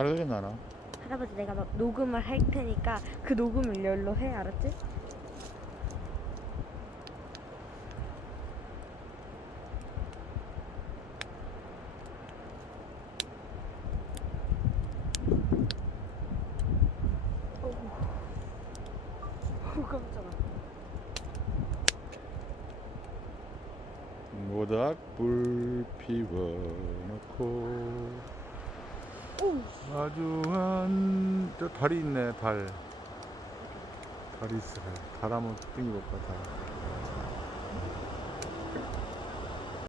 알아서 나나. 할아버지 내가 막 녹음을 할 테니까 그 녹음을 열로 해, 알았지? 오 깜짝아. 모닥불 피워놓고 오. 마주한 저 달이 있네. 달 있어. 달 한번 땡겨볼까. 달.